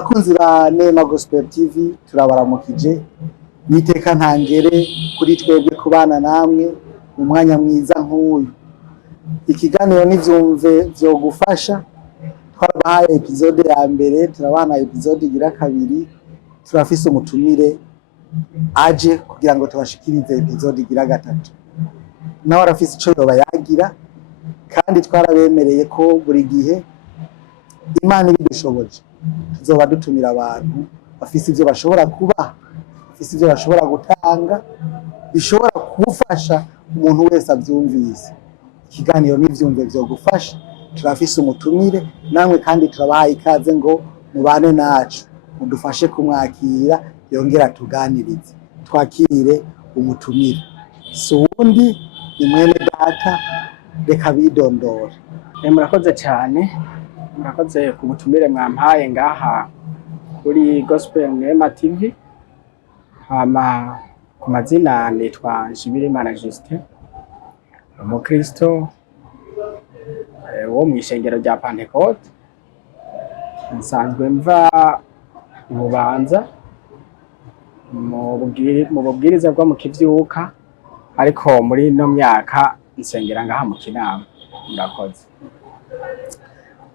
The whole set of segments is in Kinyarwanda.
Bakunzi ba Nema Gospel TV turabaramukije niteka ntangere kuri twebwe kubana namwe mu mwanya mwiza nk'uyu. Ikiganiro n'ivyumve vyogufasha twarabahaye episode ya mbere, turabana episode igira kabiri, turafise umutumire aje kugira ngo tubashikirize episode igira gatatu. Nawe arafise ico yoba yagira kandi twarabemereye ko buri gihe Imana ibidushoboje tuzoba dutumira abantu bafise ivyo bashobora kuba, bafise ivyo bashobora gutanga, bishobora gufasha umuntu wese avyumvise. Ikiganiro n'ivyumve vyogufasha, turafise umutumire namwe kandi turabahaye ikaze ngo mubane nacu, mudufashe kumwakira yongera tuganirize. Twakire umutumire. Suwundi ni mwene data, reka bidondora. Murakoze cyane, murakoze ku butumire mwampaye ngaha kuri Gospel Nema TV. Hama ku mazina nitwa Nshibirimana Justin, umukristo wo mw'ishengero rya Pentecote. Nsanzwe mva Bubanza mu bubwiriza bwo mu Kivyuka, ariko muri ino myaka nsengera ngaha mu Kinama. Murakoze.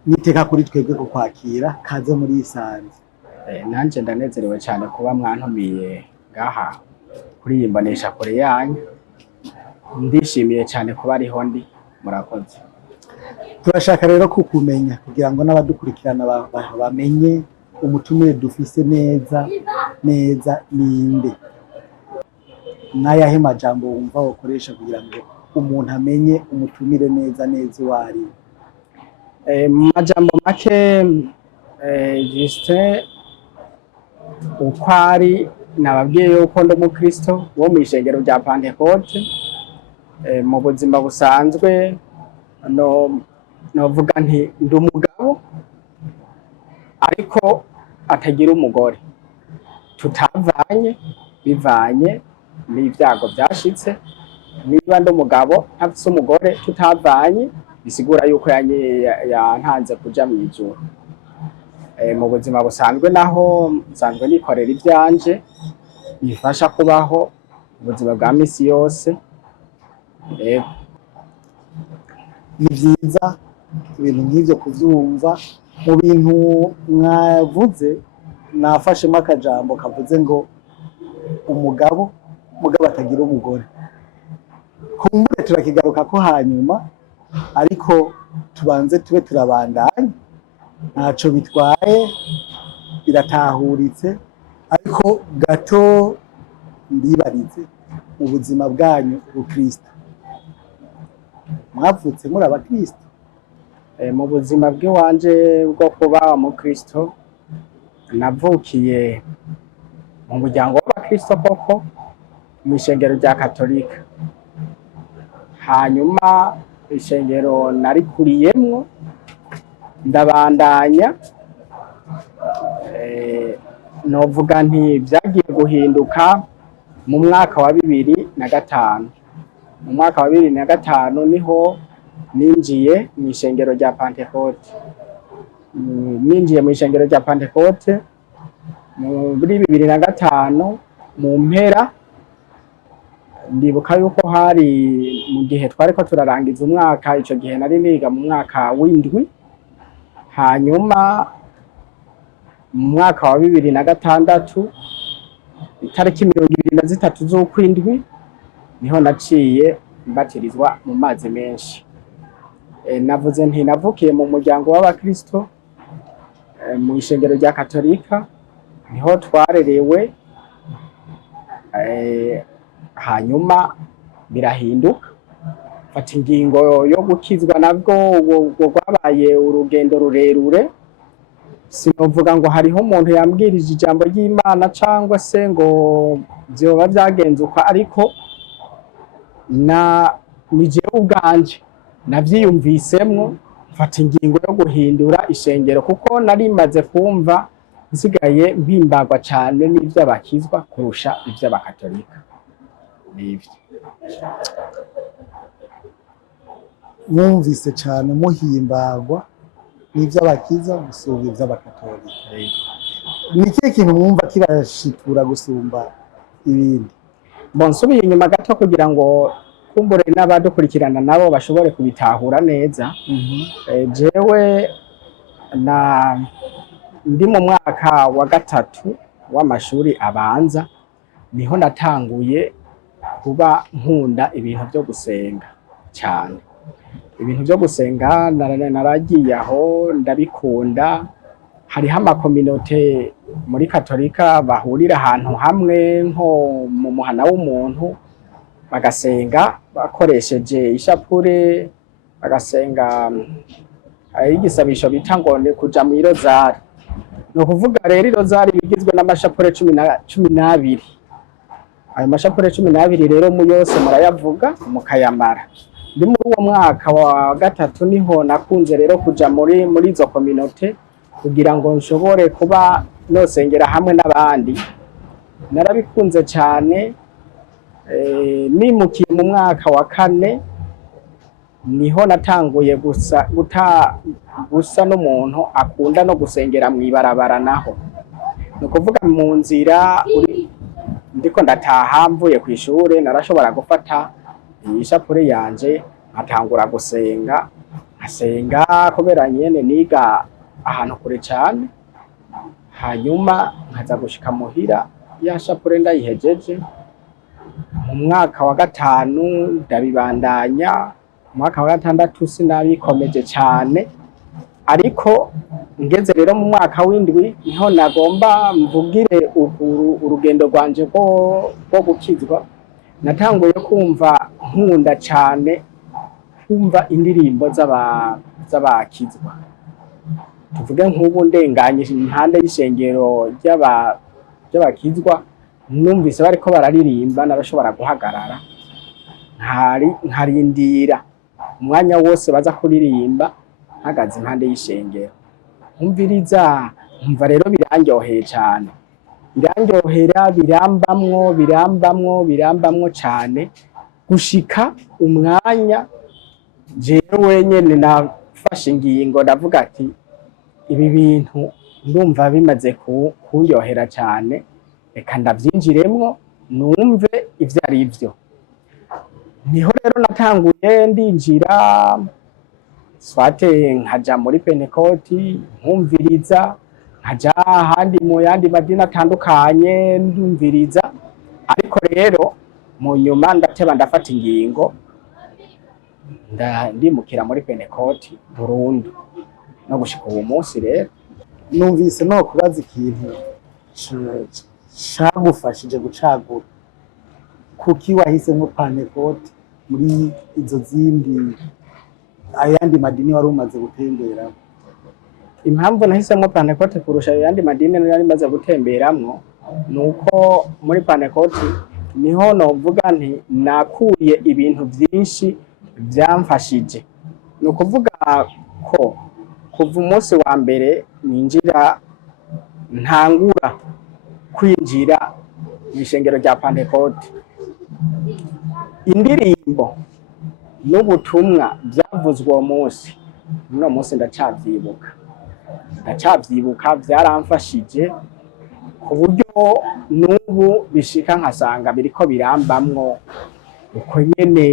Niteka kuri twebwe kukwakira, kaze muri Isanze. Nanje ndanezerewe cyane kuba mwantumiye ngaha kuri iyi mbonesha kure yanyu. Ndishimiye cyane kuba ariho ndi. Murakoze. Turashaka rero kukumenya kugira ngo n'abadukurikirana bamenye umutumire dufise neza neza ninde. N'ayahe majambo wumva wokoresha kugira ngo umuntu amenye umutumire neza neza uwo ari we? Mu majambo make, Justin uko ari nababwiye yuko ndi umukristo wo mw'ishengero rya Pentecote. Mu buzima busanzwe novuga nti ndi umugabo ariko atagira umugore, tutavanye bivanye n'ibyago byashitse. Niba ndi umugabo ntafise umugore tutavanye, bisigura yuko yantanze kuja mw'ijuru. Mu buzima busanzwe naho nsanzwe nikorera ivyanje bifasha kubaho ubuzima bwa misi yose. Ni vyiza ibintu nk'ivyo kuvyumva. Mu bintu mwavuze nafashemo akajambo kavuze ngo umugabo atagira umugore. Kumbure turakigaruka ko hanyuma, ariko tubanze tube turabandanya. Ntaco bitwaye, biratahuritse, ariko gato ndibarize mu buzima bwanyu ubukristo. Mwavutse muri abakristo? Mu buzima bw'iwanje bwo kuba umukristo, navukiye mu muryango w'abakristo koko mw'ishengero rya Katolika. Hanyuma ishengero narikuriyemwo ndabandanya. Novuga nti vyagiye guhinduka mu mwaka wa 2005. Mu mwaka wa 2005 niho ninjiye mw'ishengero rya Pentecote. Ninjiye mw'ishengero rya Pentecote muri 2005 mu mpera. Ndibuka yuko hari mu gihe twariko turarangiza umwaka, ico gihe nari niga mu mwaka w'indwi. Hanyuma mu mwaka wa 2006 itariki 23 z'ukwindwi niho naciye mbatirizwa mu mazi menshi. Navuze nti navukiye mu muryango w'abakristo mu ishengero rya Katolika, niho twarerewe. Hanyuma birahinduka, fata ingingo yo gukizwa. Nabwo rwabaye urugendo rurerure. Sinovuga ngo hariho umuntu yambwirije ijambo ry'Imana cangwa se ngo vyoba vyagenze uko, ariko ni jewe ubwanje navyiyumvisemwo, fata ingingo yo guhindura ishengero, kuko nari maze kumva nsigaye mpimbagwa cane n'ivy'abakizwa kurusha ivy'abakatolika. Mwumvise cane muhimbagwa n'ivy'abakiza gusumba ivy'abakatolika. ni ikihe kintu mwumva kibashitura gusumba ibindi? Bonsubiye inyuma gato kugira ngo kumbure n'abadukurikirana nabo bashobore kubitahura neza. Jewe ndi mu mwaka wa gatatu w'amashuri abanza niho natanguye kuba nkunda ibintu byo gusenga cyane. Ibintu byo gusenga naragiye aho ndabikunda. Hariho amakominote muri katolika bahurira ahantu hamwe nko mu muhana w'umuntu bagasenga bakoresheje ishapure, bagasenga igisabisho bita ngo ni kuja mu rozari. Ni ukuvuga rero rozari bigizwe n'amashapure 12. Ayo mashapure 12 rero mu yose murayavuga mukayamara. Ndi muri uwo mwaka wa gatatu niho nakunze rero kuja muri izo kominote kugira ngo nshobore kuba nosengera hamwe n'abandi. Narabikunze cyane. Nimukiye mu mwaka wa 4 niho natanguye gusa n'umuntu akunda no gusengera mw'ibarabara naho. Ni ukuvuga mu nzira ndiko ndataha mvuye ku ishure narashobora gufata ishapure yanje nkatangura gusenga, nkasenga kubera nyene niga ahantu kure cyane. Hanyuma nkaza gushika muhira ya shapure ndayihejeje. Mu mwaka wa 5 ndabibandanya. Mu mwaka wa 6 sinabikomeje cyane, ariko ngeze rero mu mwaka w'indwi niho nagomba mvugire urugendo rwanje rwo gukizwa. Natanguye kumva nkunda cyane kumva indirimbo z'abakizwa. Tuvuge nk'ubu ndenganye impande y'ishengero ry'abakizwa, numvise bariko bararirimba narashobora guhagarara nkarindira umwanya wose baza kuririmba mpagaze impande y'ishengero nkumviriza. Nkumva rero birandyoheye cyane, birandyohera, birambamwo cyane gushika umwanya jewe nyene nafashe ingingo ndavuga ati ibi bintu ndumva bimaze kunyohera cyane, reka ndavyinjiremwo numve ivyo ari byo. Niho rero natanguye ndinjira swate nkaja muri Pentekoti nkumviriza, nkaja ahandi mu yandi madini atandukanye ndumviriza. Ariko rero mu nyuma ndateba ndafata ingingo ndimukira muri Pentekoti burundu no gushika uwo munsi. Rero numvise no kubaza ikintu cagufashije gucagura kuki wahisemo Pentekoti muri izo zindi ayandi madini wari umaze gutembera? Impamvu nahisemo Pentekoti kurusha ayandi madini nari maze gutemberamwo nuko muri Pentekoti niho novuga nti nakuye ibintu byinshi byamfashije. Ni ukuvuga ko kuva umunsi wa mbere ninjira ntangura kwinjira mu ishengero rya Pentekoti, indirimbo n'ubutumwa byavuzwe uwo munsi uno munsi ndacavyibuka byaramfashije ku buryo n'ubu bishika nkasanga biriko birambamwo uko nyene.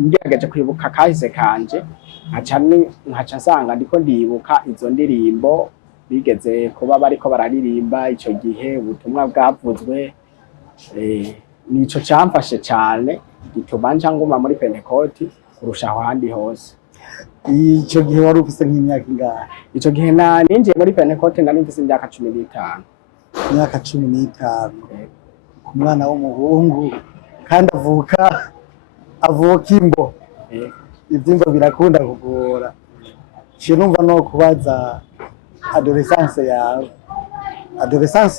Ngerageje kwibuka kahise kanje nkaca nsanga ndiko ndibuka izo ndirimbo bigeze kuba bariko bararirimba ico gihe, ubutumwa bwavuzwe. Nico camfashe cyane gituma nca nguma muri Pentekoti kurusha ahandi hose. Ico gihe wari ufise nk'imyaka ingahe? Ico gihe ninjiye muri Pentekoti nari mfise imyaka 15. Imyaka 15. Umwana w'umuhungu kandi avuka imbo. Ivyimbo birakunda kugora. Numva no kubaza adolescence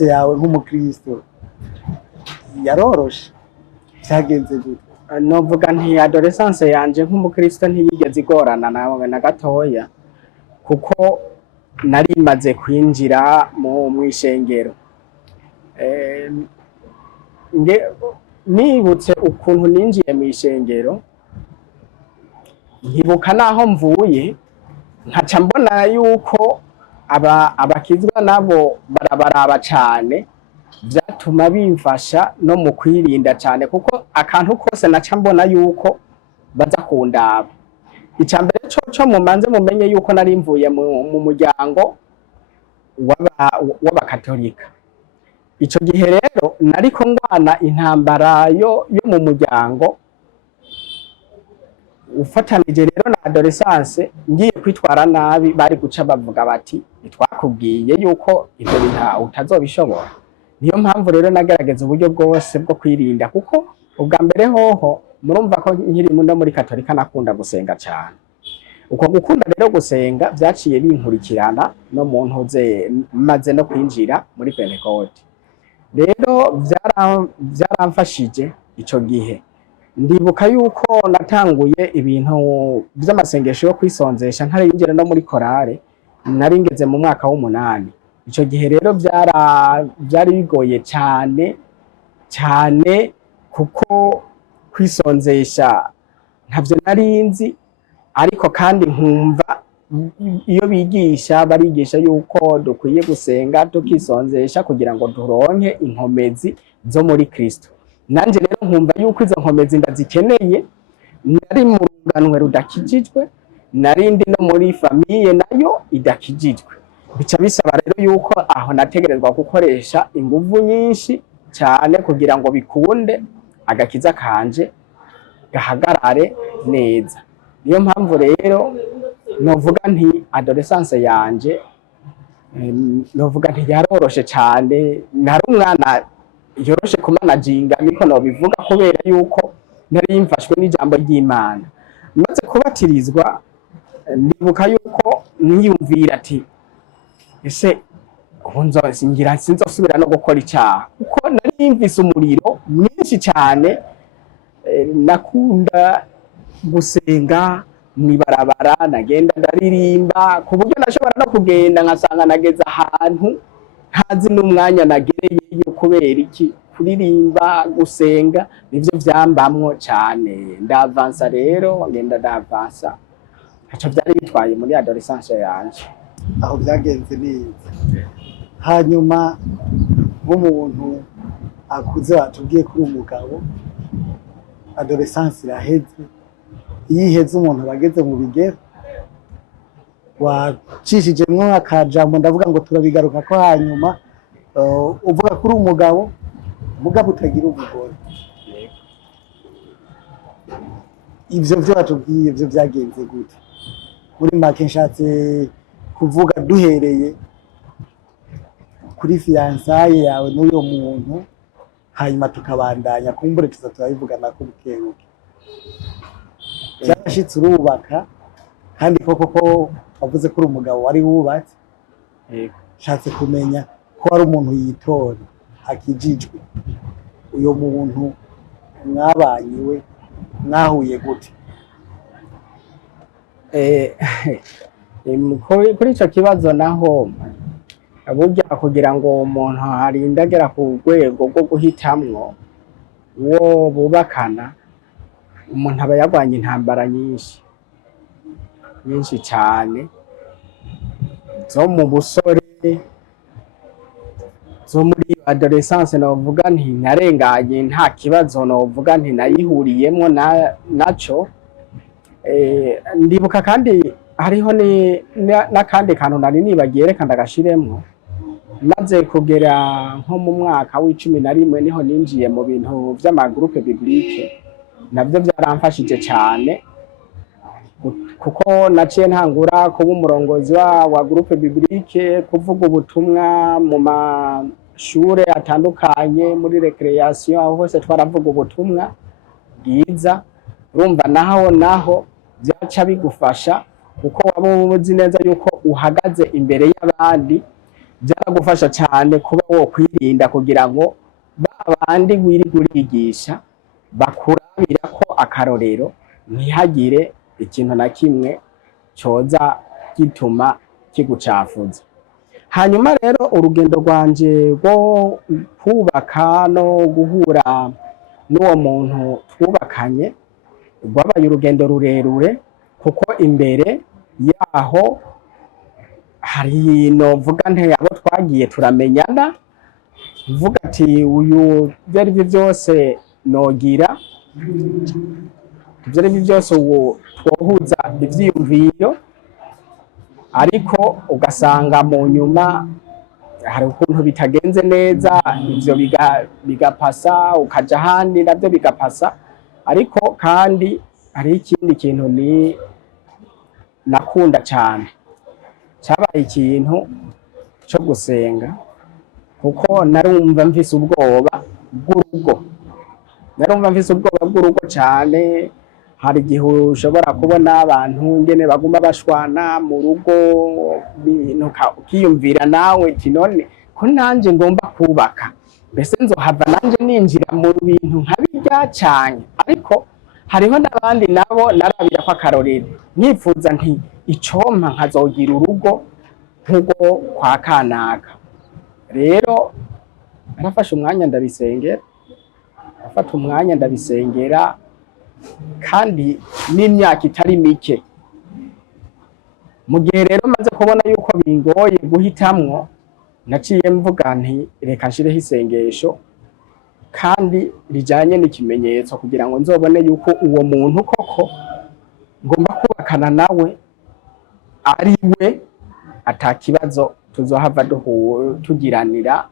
yawe nk'umukristo yaroroshe cyagenze gute? Novuga nti adolescence yanje nk'umukristo ntiyigeze igorana nawe na gatoya, kuko nari maze kwinjira mu ishengero. Nibutse ukuntu ninjiye mu ishengero, nkibuka naho mvuye nkaca mbona yuko abakizwa nabo barabaraba cyane, byatuma bimfasha no mu kwirinda cyane, kuko akantu kose naca mbona yuko baza kundaba. Icambere cyo mumanze mumenye yuko nari mvuye mu muryango w'abakatolika. Ico gihe rero nariko ngwana intambara yo mu muryango, ufatanije rero na adolescence ngiye kwitwara nabi, bari guca bavuga bati twakubwiye yuko ibyo bintu utazobishobora. Niyo mpamvu rero nagerageza uburyo bwose bwo kwirinda, kuko ubwa mbere hoho murumva ko nkiri no muri katolika nakunda gusenga cyane. Uko gukunda rero gusenga byaciye binkurikirana no mu ntuze maze no kwinjira muri Pentecote. Rero byaramfashije ico gihe. Ndibuka yuko natanguye ibintu by'amasengesho yo kwisonzesha ntarinjira no muri korale, nari ngeze mu mwaka w'8. Ico gihe rero byari bigoye cyane cyane, kuko kwisonzesha ntavyo narinzi, ariko kandi nkumva iyo barigisha yuko dukwiye gusenga tukisonzesha kugira ngo turonke inkomezi zo muri Kristo. Nanje rero nkumva yuko izo nkomezi ndazikeneye, nari mu runganwe rudakijijwe, narindi no muri famiye nayo idakijijwe. Bica bisaba rero yuko aho nategerezwa gukoresha inguvu nyinshi cyane kugira ngo bikunde agakiza kanje gahagarare neza. Niyo mpamvu rero novuga nti adolescence yanje novuga nti yaroroshe cyane, nari umwana yoroshe kumanaginga, niko nobivuga, kubera yuko nari mfashwe n'ijambo ry'Imana. Maze kubatirizwa ndibuka yuko niyumvira ati ese ngira sinzosubira no gukora icyaha, kuko nari mvise umuriro mwinshi cyane. Nakunda gusenga mwibarabara, nagenda ndaririmba ku buryo nashobora no kugenda nkasanga nageze ahantu ntazi n'umwanya nagereyeyo. Kubera iki? Kuririmba, gusenga nivyo vyambamwo cyane. Ndavansa rero, ngenda ndavansa, aco byari bitwaye muri adolescence yanje. Aho byagenze neza. Hanyuma nk'umuntu akuze watubwiye kuri umugabo, adolescence iraheze, yiheze umuntu bageze mu bigero, wacishijemwo akajambo ndavuga ngo turabigaruka ko hanyuma, uvuga kuri umugabo utagira umugore. Ivyo byo watubwiye ivyo byagenze gute? Muri make nshatse kuvuga duhereye kuri fiançaye yawe n'uyo muntu, hanyuma tukabandanya kumbure tuzabivugana ko bukebuke. Cyashitse urubaka, kandi koko wavuze ko umugabo wari wubatse. Nshatse kumenya ko ari umuntu yitora akijijwe. Uyo muntu mwabanye mwahuye gute? Kuri ico kibazo naho burya kugira ngo umuntu arindagera ku rwego rwo guhitamwo uwo bubakana, umuntu aba yarwanye intambara nyinshi cyane, zo mu busore, zo muri adolescence. Novuga nti narenganye nta kibazo, novuga nti nayihuriyemwo naco. Ndibuka kandi hariho n'akandi kantu nari nibagiye, reka ndagashiremwo. Maze kugera nko mu mwaka w'11 niho ninjiye mu bintu vy'amagroupe biblique. Navyo byaramfashije cyane, kuko naciye ntangura kuba umurongozi wa groupe biblique, kuvuga ubutumwa mu mashure atandukanye, muri recreation, aho hose twaravuga ubutumwa bwiza. Urumva naho byaca bigufasha, kuko waba uzi neza yuko uhagaze imbere y'abandi. Byaragufasha cyane kuba wo kwirinda, kugira ngo babandi wirigisha bakurabira ko akarorero, ntihagire ikintu na kimwe coza gituma kigucafuza. Hanyuma rero urugendo rwanje rwo kubaka no guhura n'uwo muntu twubakanye rwabaye urugendo rurerure, kuko imbere yaho hari novuga nte abo twagiye turamenyana mvuga ati uyu ibyo ari byo byose nogira ibyo ari byo byose uwo twohuza ivyiyumviro, ariko ugasanga mu nyuma hari ukuntu bitagenze neza, ivyo bigapasa ukaja ahandi navyo bigapasa. Ariko kandi hari ikindi kintu nakunda cyane, cyabaye ikintu cyo gusenga, kuko narumva mfise ubwoba bw'urugo cyane. Hari igihe ushobora kubona abantu ngene baguma bashwana mu rugo, ukiyumvira nawe ati none ko nanje ngomba kubaka, mbese nzohava nanje ninjira mu bintu nkabirya cyane. Ariko hariho n'abandi nabo narabira ko akarorero, nifuza nti icompa nkazogira urugo nk'ugo kwa kanaka. Rero narafashe umwanya ndabisengera, kandi n'imyaka itari mike. Mu gihe rero maze kubona yuko bingoye guhitamwo, naciye mvuga nti reka nshireho isengesho kandi rijanye n'ikimenyetso, kugira ngo nzobone yuko uwo muntu koko ngomba kubakana nawe ari we, atakibazo tuzohava tugiranira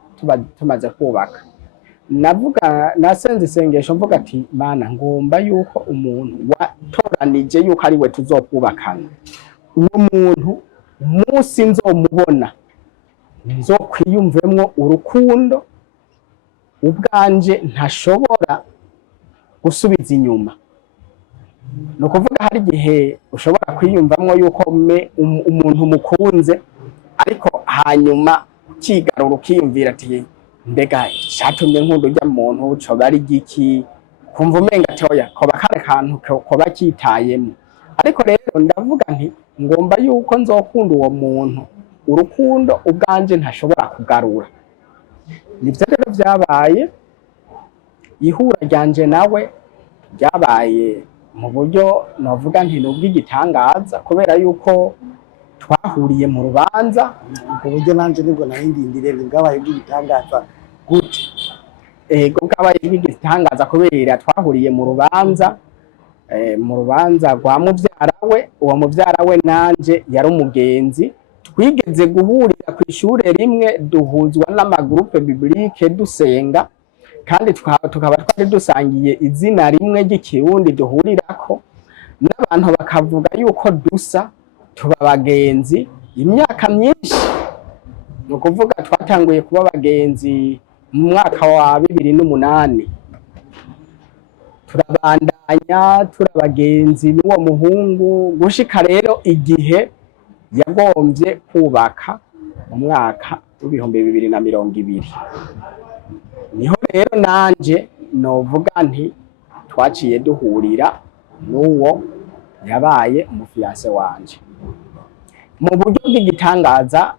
tumaze kubaka. Nasenze isengesho mvuga ati Mana, ngomba yuko umuntu watoranije yuko ari we tuzokubakana, uwo muntu umunsi nzomubona nzokwiyumvemwo urukundo ubwanje ntashobora gusubiza inyuma. ni ukuvuga hari igihe ushobora kwiyumvamo yuko umuntu mukunze, ariko hanyuma ukigarura ukiyumvira ati mbega cyatumye nkunda ujya muntu coba ari giki, kumva umenga toya koba kare kantu koba kitayemo. Ariko rero ndavuga nti ngomba yuko nzokunda uwo muntu urukundo ubwanje ntashobora kugarura. Nivyo rero vyabaye, ihura ryanje nawe ryabaye mu buryo novuga nti n'ubw'igitangaza, kubera yuko twahuriye mu rubanza. Ubwo buryo nanje nibwo narindindiriye, bwabaye bw'igitangaza gute? Ego bwabaye bw'igitangaza kubera twahuriye mu rubanza, mu rubanza rwa muvyara we. Uwo muvyara we nanje yari umugenzi, twigeze guhurira ku ishure rimwe, duhuzwa n'amagroupe biblique dusenga, kandi tukaba twari dusangiye izina rimwe ry'ikirundi duhurirako, n'abantu bakavuga yuko dusa, tuba bagenzi imyaka myinshi. Ni ukuvuga twatanguye kuba bagenzi mu mwaka wa 2008, turabandanya turabagenzi n'uwo muhungu gushika rero igihe yagombye kubaka mu mwaka w'2020. Niho rero nanje novuga nti twaciye duhurira n'uwo yabaye umufiance wanje. Mu buryo bw'igitangaza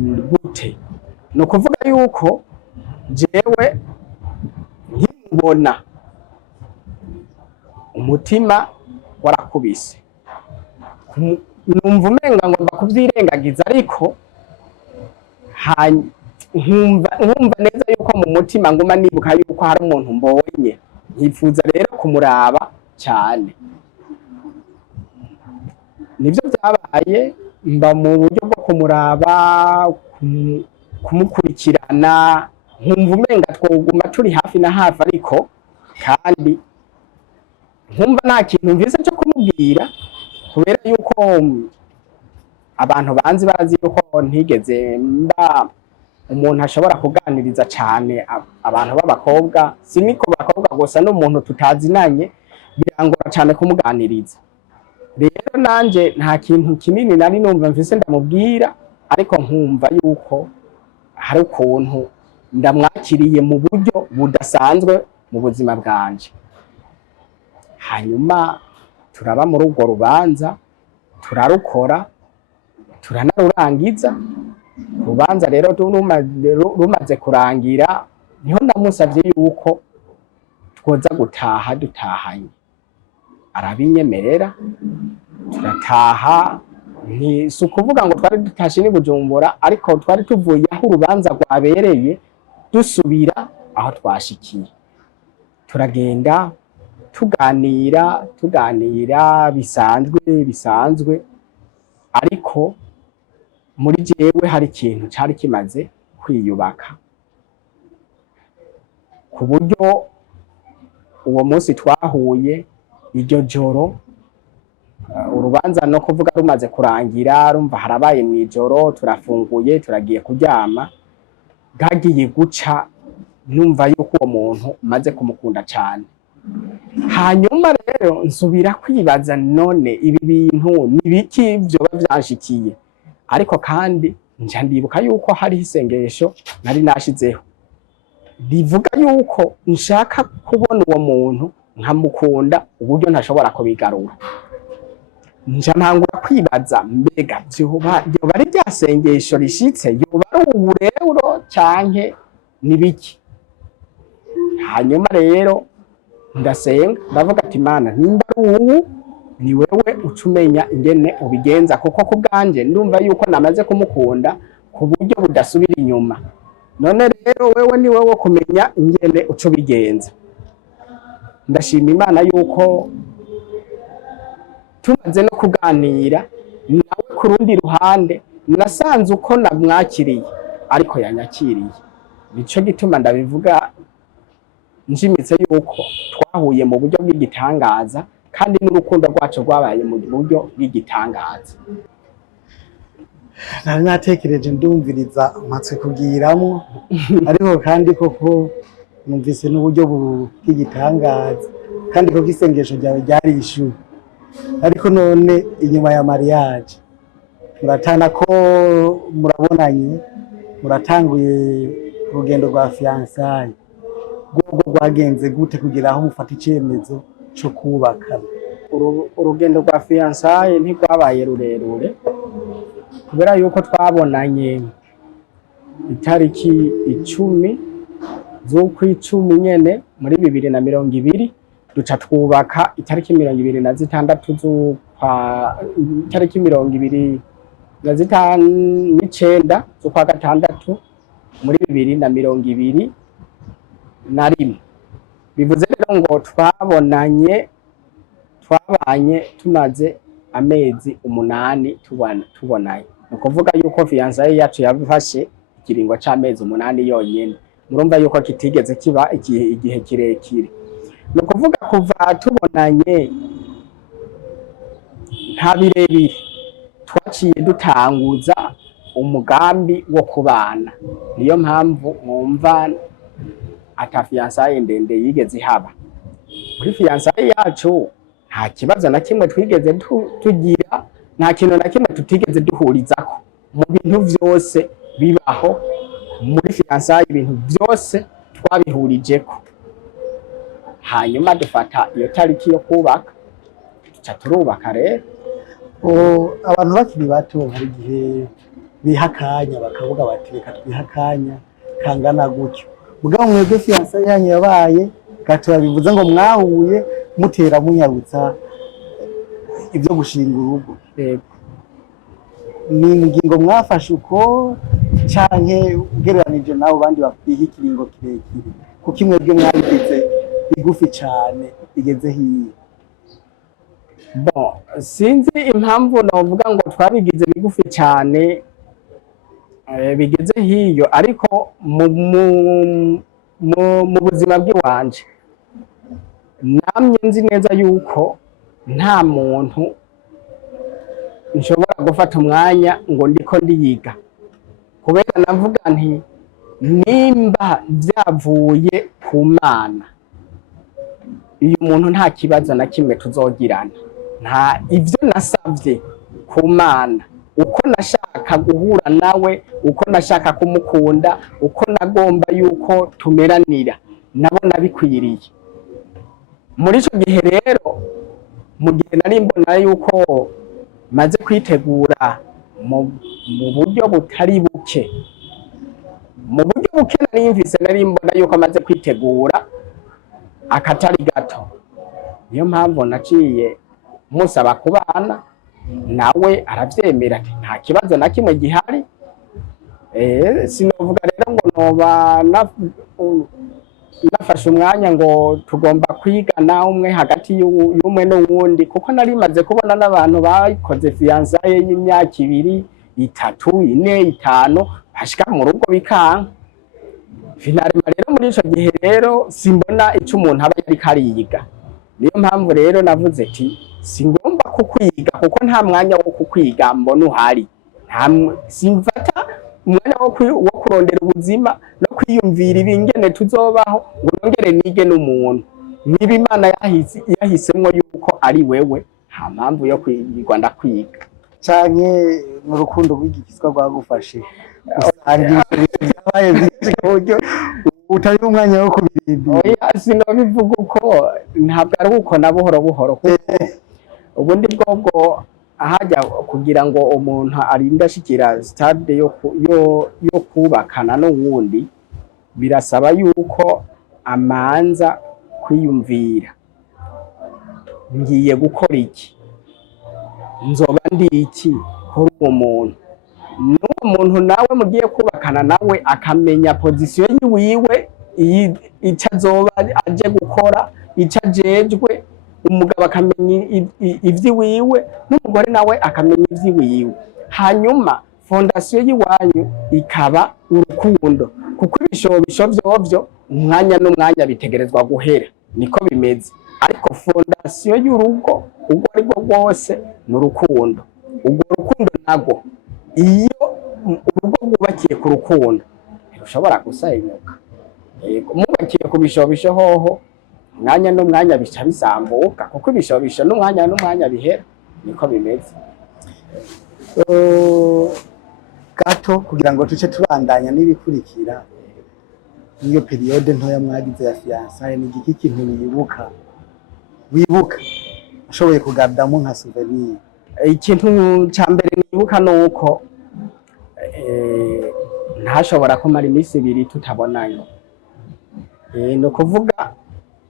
gute? Ni ukuvuga yuko jewe nkimubona umutima warakubise, numva umenga ngomba kuvyirengagiza, ariko nkumva neza yuko mu mutima nguma nibuka yuko hari umuntu mbonye, nkifuza rero kumuraba cyane. Nivyo vyabaye, mba mu buryo bwo kumuraba, kumukurikirana, nkumva umenga twoguma turi hafi na hafi, ariko kandi nkumva nta kintu mvise cyo kumubwira, kubera yuko abantu banzi barazi yuko ntigeze mba umuntu ashobora kuganiriza cyane abantu b'abakobwa. Siniko bakobwa gusa, n'umuntu tutazinanye birangora cyane kumuganiriza. Rero nanje nta kintu kinini nari numva mvise ndamubwira, ariko nkumva yuko hari ukuntu ndamwakiriye mu buryo budasanzwe mu buzima bwanje. Hanyuma turaba muri urwo rubanza, turarukora, turanarurangiza. Urubanza rero rumaze kurangira, niho namusavye yuko twoza gutaha dutahanye. Arabinyemerera, turataha si ukuvuga ngo twari dutashe ni Bujumbura, ariko twari tuvuye aho urubanza rwabereye dusubira aho twashikiye, turagenda tuganira bisanzwe, ariko muri jewe hari ikintu cari kimaze kwiyubaka, ku buryo uwo munsi twahuye iryo joro, urubanza no kuvuga rumaze kurangira, rumva harabaye mw'ijoro, turafunguye turagiye kuryama, bwagiye guca numva yuko uwo muntu maze kumukunda cane. Hanyuma rero nsubira kwibaza, none ibi bintu nibiki vyoba vyanshikiye? Ariko kandi nja ndibuka yuko hari isengesho nari nashizeho rivuga yuko nshaka kubona uwo muntu nkamukunda uburyo ntashobora kubigarura. Nja ntangura kwibaza, mbega vyoba ari rya sengesho rishitse, yoba ari ubureuro canke nibiki? Hanyuma rero ndasenga ndavuga ati Mana, nimba ari ubu ni wewe ucumenya ingene ubigenza, kuko kubwanje ndumva yuko namaze kumukunda ku buryo budasubira inyuma. None rero wewe ni wewe kumenya ingene ucubigenza. Ndashima Imana yuko tumaze no kuganira nawe, ku rundi ruhande nasanze uko namwakiriye ariko yanyakiriye. Nico gituma ndabivuga njimitse yuko twahuye mu buryo bw'igitangaza, kandi n'urukundo rwacu rwabaye mu buryo bw'igitangaza. Nari natekereje ndumviriza mpatswe kugiramwo, ariko kandi koko numvise n'uburyo bw'igitangaza, kandi koko isengesho ryawe ryarishuwe. Ariko none inyuma ya mariage muratana ko murabonanye, muratanguye urugendo rwa fiançailles, rwo rwagenze gute kugira aho mufata icemezo co kubaka? Urugendo rwa fiançailles ntirwabaye rurerure, kubera yuko twabonanye itariki 10 z'ukwicumi nyene muri 2020, duca twubaka itariki 26 itariki 29 z'ukwa gatandatu muri 2021. Bivuze rero ngo twabanye tumaze amezi 8 tubonanye. Ni ukuvuga yuko fiançailles yacu yafashe ikiringo c'amezi 8 yonyene. Murumva yuko kitigeze kiba igihe kirekire. Ni ukuvuga kuva tubonanye nta birebire, twaciye dutanguza umugambi wo kubana. Niyo mpamvu mwumva ata fiançailles ndende yigeze ihaba. Muri fiançailles yacu nta kibazo na kimwe twigeze tugira, nta kintu na kimwe tutigeze duhurizako. Mu bintu vyose bibaho muri fiançailles, ibintu vyose twabihurijeko. Hanyuma dufata iyo tariki yo kubaka, tuca turubaka rero. Abantu bakiri bato hari igihe bihakanya bakavuga bati reka twihakanya kangana gutyo. Mugabo mwebwe fiançailles yanyu yabaye gato, bivuze ngo mwahuye mutera munyarutsa ibyo gushinga urugo. Ni ingingo mwafashe uko canke ugereranije nabo bandi bafite ikiringo kirekire? Kuko mwebwe mwabigize bigufi cane bigeze hiye. Bon, sinzi impamvu novuga ngo twabigize bigufi cyane bigeze hiyo, ariko mu buzima bw'iwanje namye nzi neza yuko nta muntu nshobora gufata umwanya ngo ndiko ndiyiga, kubera navuga nti nimba byavuye ku Mana, uyu muntu nta kibazo na kimwe tuzogirana. Nta ivyo nasavye ku Mana, uko nashaka guhura nawe, uko nashaka kumukunda, uko nagomba yuko tumeranira, nabona bikwiriye. Muri ico gihe rero, mu gihe nari mbona yuko maze kwitegura mu buryo butari buke, nari mbona yuko maze kwitegura akatari gato. Niyo mpamvu naciye musaba kubana, nawe aravyemera ati nta kibazo na kimwe gihari. Sinovuga rero ngo noba nafashe umwanya ngo tugomba kwigana umwe hagati y'umwe n'uwundi, kuko nari maze kubona n'abantu bakoze fiançailles y'imyaka 2, 3, 4, 5 bashika mu rugo bikanka. Finalima rero muri ico gihe rero simbona ico umuntu aba yari kariyiga. Niyo mpamvu rero navuze ati singomba kukwiga kuko nta mwanya wo kukwiga mbona uhari. Simfata umwanya wo kurondera ubuzima no kwiyumvira ibingene tuzobaho ngo nongere nige n'umuntu. Niba Imana yahisemwo yuko ari wewe, nta mpamvu yo kwigwa ndakwiga. Canke mu rukundo rw'igikizwa rwagufashe usanga byabaye byinshi ku buryo utari umwanya wo kubirindira. Oya, sinobivuga uko, ntabwo ari uko na buhoro buhoro, kuko ubundi bwobwo ahajya kugira ngo umuntu arinde ashikira stade yo kubakana n'uwundi, birasaba yuko amanza kwiyumvira, ngiye gukora iki, nzoba ndi iki kuri uwo muntu. N'uwo muntu nawe mugiye kubakana nawe akamenya position yiwiwe, ico azoba aje gukora, ico ajejwe. Umugabo akamenya ivyiwiwe n'umugore nawe akamenya ivyiwiwe, hanyuma fondasiyo y'iwanyu ikaba urukundo, kuko ibishobisho vyovyo umwanya n'umwanya bitegerezwa guhera, niko bimeze. Ariko fondasiyo y'urugo ubwo ari bwo bwose ni urukundo. Ubwo rukundo nago iyo urugo rwubakiye ku rukundo ntirushobora gusenyuka. Mwubakiye ku bishobisho hoho umwanya n'umwanya bica bisambuka, kuko ibishobisho n'umwanya n'umwanya bihera, niko bimeze. Gato kugira ngo tuce tubandanya n'ibikurikira, niyo periode ntoya mwagize ya fiançailles, ni igiki kintu wibuka ushoboye kugardamo nka souvenir? Ikintu ca mbere nibuka nuko ntashobora kumara iminsi 2 tutabonanye. No kuvuga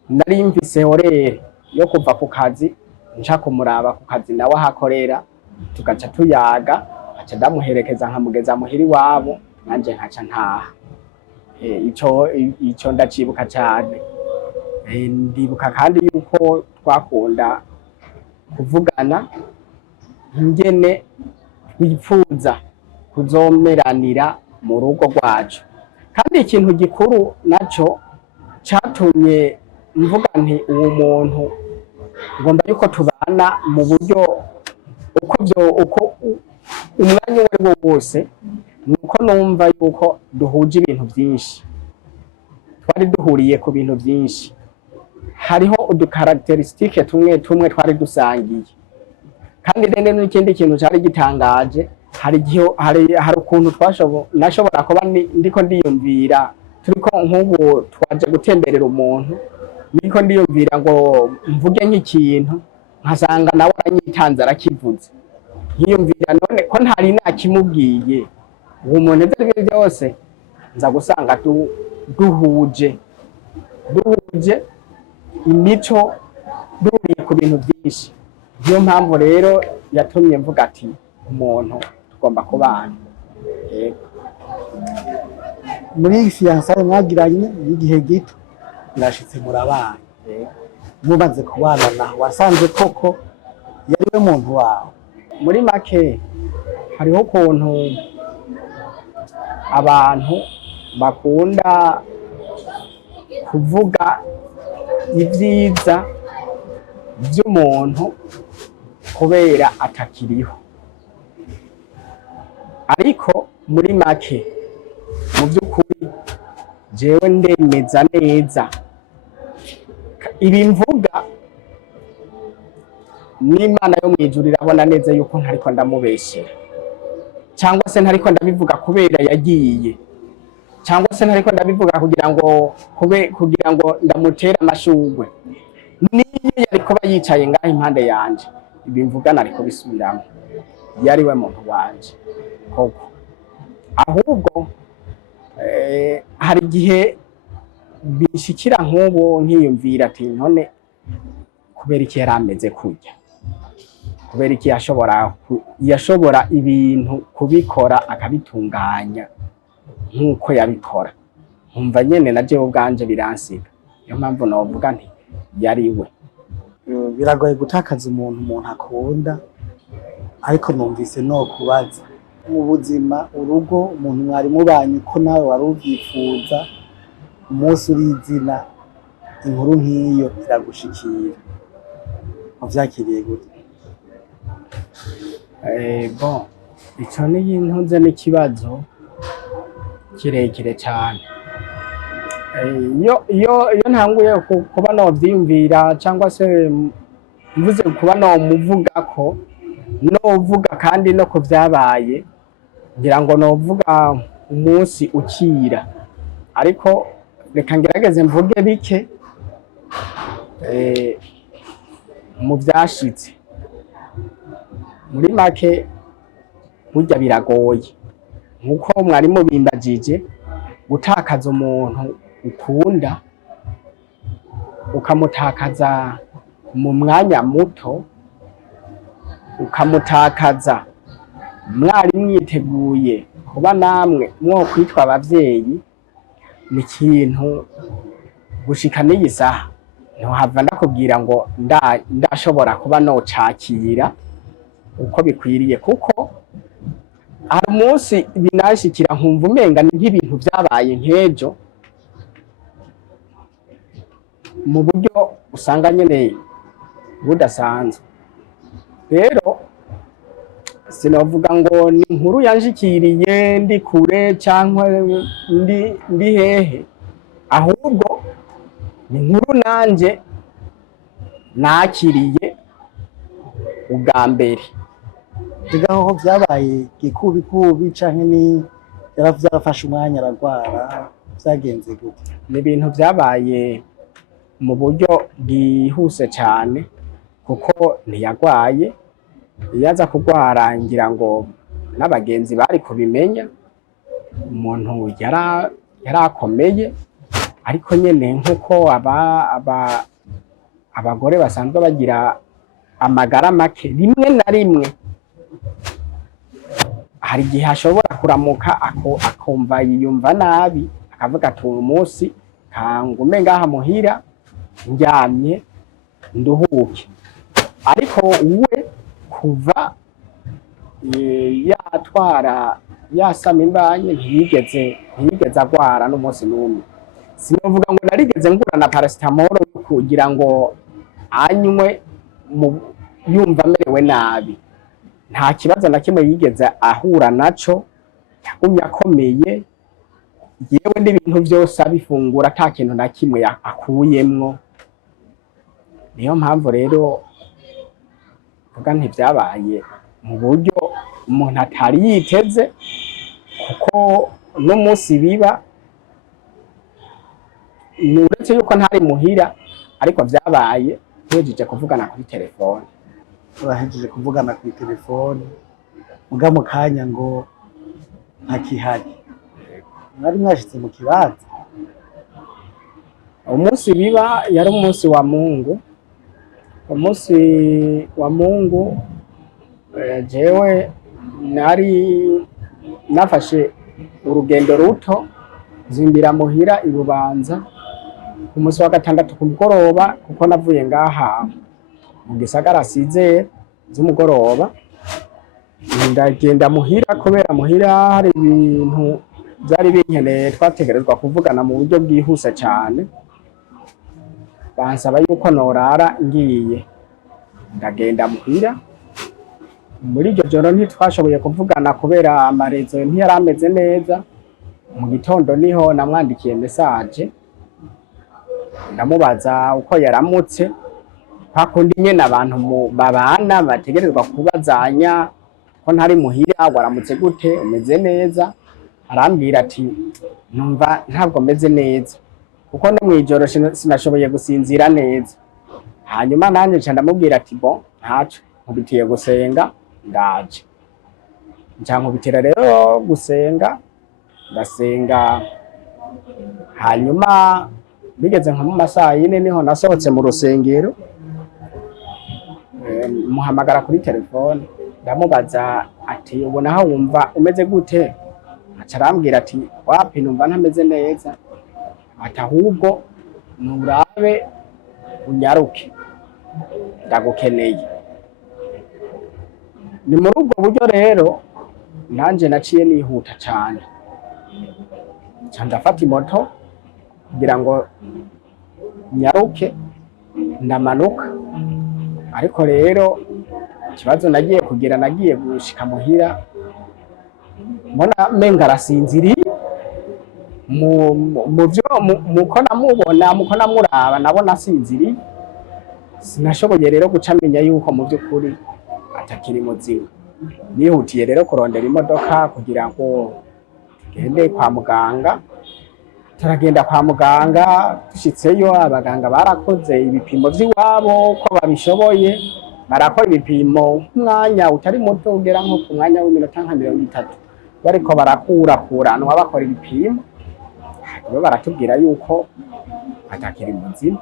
nari mvise horere yo kuva ku kazi nca kumuraba ku kazi nawe ahakorera, tugaca tuyaga, aca ndamuherekeza nkamugeza muhiri wabo, nanje nkaca ntaha. Ico ndacibuka cyane. Ndibuka kandi yuko twakunda kuvugana ingene twipfuza kuzomeranira mu rugo rwacu. Kandi ikintu gikuru naco catumye mvuga nti uwo muntu ngomba yuko tubana mu buryo uko umwanya wari wose, nuko numva yuko duhuje ibintu byinshi, twari duhuriye ku bintu byinshi. Hariho udukarakteristike tumwe twari dusangiye. Kandi rene n'ikindi kintu cyari gitangaje, hari ukuntu nashobora kuba ndiko ndiyumvira, turiko nk'ubu twaje gutemberera umuntu, niko ndiyumvira ngo mvuge nk'ikintu nkasanga nawe aranyitanze arakivuze, nkiyumvira none ko ntari nakimubwiye, uwo muntu ivyo byose nza gusanga duhuje imico, duhuriye ku bintu byinshi. Niyo mpamvu rero yatumye mvuga ati umuntu tugomba kubana. Muri fiançailles mwagiranye y'igihe gito birashitse murabana, mumaze kubana naho wasanze koko yari we muntu wawe? Muri make hariho ukuntu abantu bakunda kuvuga ibyiza by'umuntu kubera atakiriho, ariko muri make mu by'ukuri jewe ndemeza neza ibi mvuga, n'Imana yo mwijuru irabona neza yuko ntariko ndamubeshera, cyangwa se ntariko ndabivuga kubera yagiye, cyangwa se ntariko ndabivuga kugira ngo ndamutere amashugwe. Niyo yari kuba yicaye ngaho impande yanje, ibi mvuga nariko bisubiramo, yari we muntu wanje koko. Ahubwo hari igihe bishikira nk'ubu nkiyumvira ati none kubera iki yari ameze kurya, kubera iki yashobora ibintu kubikora akabitunganya nk'uko yabikora, nkumva nyene na jewe ubwanje biransiga. Niyo mpamvu novuga nti yari we. Biragoye gutakaza umuntu akunda, ariko numvise no kubaza mu buzima urugo umuntu mwari mubanye ko nawe wari uvyifuza, umunsi urizina inkuru nk'iyo iragushikira, uvyakiriye gute? Bon, ico ni intuze n'ikibazo kirekire cane. Iyo ntanguye kuba novyiyumvira cyangwa se mvuze kuba nomuvugako, novuga kandi no kuvyabaye, ngira ngo novuga umunsi ukira, ariko reka ngerageze mvuge bike mu vyashitse. Muri make burya biragoye, nkuko mwari mubimbajije, gutakaza umuntu ukunda ukamutakaza mu mwanya muto, ukamutakaza mwari mwiteguye kuba namwe mwo kwitwa abavyeyi, ni ikintu gushika n'iyi saha ntohava ndakubwira ngo ndashobora kuba nocakira uko bikwiriye, kuko hari umunsi binashikira nkumva umenga ni nk'ibintu vyabaye nk'ejo, mu buryo usanga nyene budasanzwe. Rero sinovuga ngo ni inkuru yanshikiriye ndi kure cyangwa ndi hehe, ahubwo ni inkuru nanje nakiriye ubwa mbere. Bigaho vyabaye gikubikubi canke ni yaravafashe umwanya aragwara, vyagenze gute? Ni ibintu vyabaye mu buryo bwihuse cyane, kuko ntiyagwaye. Iyo aza kugwara ngira ngo n'abagenzi bari kubimenya, umuntu yarakomeye, ariko nyene nkuko abagore basanzwe bagira amagara make, rimwe na rimwe hari igihe ashobora kuramuka akumva yiyumva nabi, akavuga ati uyu munsi kangume ngaha muhira ndyamye nduhuke. Ariko we kuva yasama imbanye ntiyigeze agwara n'umunsi n'umwe. Sinovuga ngo narigeze ngura na paracetamol kugira ngo anywe yumva amerewe nabi, nta kibazo na kimwe yigeze ahura naco, yagumye akomeye, yewe n'ibintu vyose abifungura ata kintu na kimwe akuyemwo. Niyo mpamvu rero vuga ntivyabaye mu buryo umuntu atari yiteze, kuko n'umunsi biba uretse yuko ntari muhira, ariko vyabaye tuhejeje kuvugana kuri telefone. Urahejeje kuvugana kuri telefone, muga mu kanya ngo ntakihari. Mwari mwashitse mu kibanza? Umunsi biba yari umunsi wa Mungu. Umunsi wa Mungu jewe nari nafashe urugendo ruto zimbira muhira ibubanza ku munsi wa gatandatu ku mugoroba, kuko navuye ngaha mu gisagara Sizere z'umugoroba, ndagenda muhira kubera muhira hari ibintu byari binkeneye twategerezwa kuvugana mu buryo bwihuse cyane. Bansaba yuko norara ngiye, ndagenda muhira. Muri iryo joro ntitwashoboye kuvugana kubera amarezo ntiyari ameze neza. Mu gitondo niho namwandikiye message ndamubaza uko yaramutse, hakundi nyene abantu babana bategerezwa kubazanya ko ntari muhira, waramutse gute, umeze neza? Arambwira ati numva ntabwo meze neza, kuko no mwijoro sinashoboye gusinzira neza. Hanyuma nanje nca ndamubwira ati bon ntaco, nkubitiye gusenga ndaje. Nca nkubitira rero gusenga, ndasenga. Hanyuma bigeze nko mu masaha 4 niho nasohotse mu rusengero. muhamagara kuri telefone ndamubaza ati ubona aho wumva umeze gute, aca arambwira ati wapi numva ntameze neza, ati ahubwo nurabe unyaruke ndagukeneye. Ni muri ubwo buryo rero nanje naciye nihuta cane, ca ndafata imoto kugira ngo nyaruke ndamanuka. Ariko rero ikibazo nagiye kugira, nagiye gushika muhira mbona menga arasinziriye, muko namubona muko namuraba nabona asinziriye. Sinashoboye rero guca menya yuko mu by'ukuri atakiri muzima. Nihutiye rero kurondera imodoka kugira ngo tugende kwa muganga. Turagenda kwa muganga, dushitseyo abaganga barakoze ibipimo vy'iwabo ko babishoboye, barakora ibipimo umwanya utari muto ugera nko ku mwanya w'iminota nka 30, bariko barakurakuranwa bakora ibipimo, hanyuma baratubwira yuko atakiri muzima.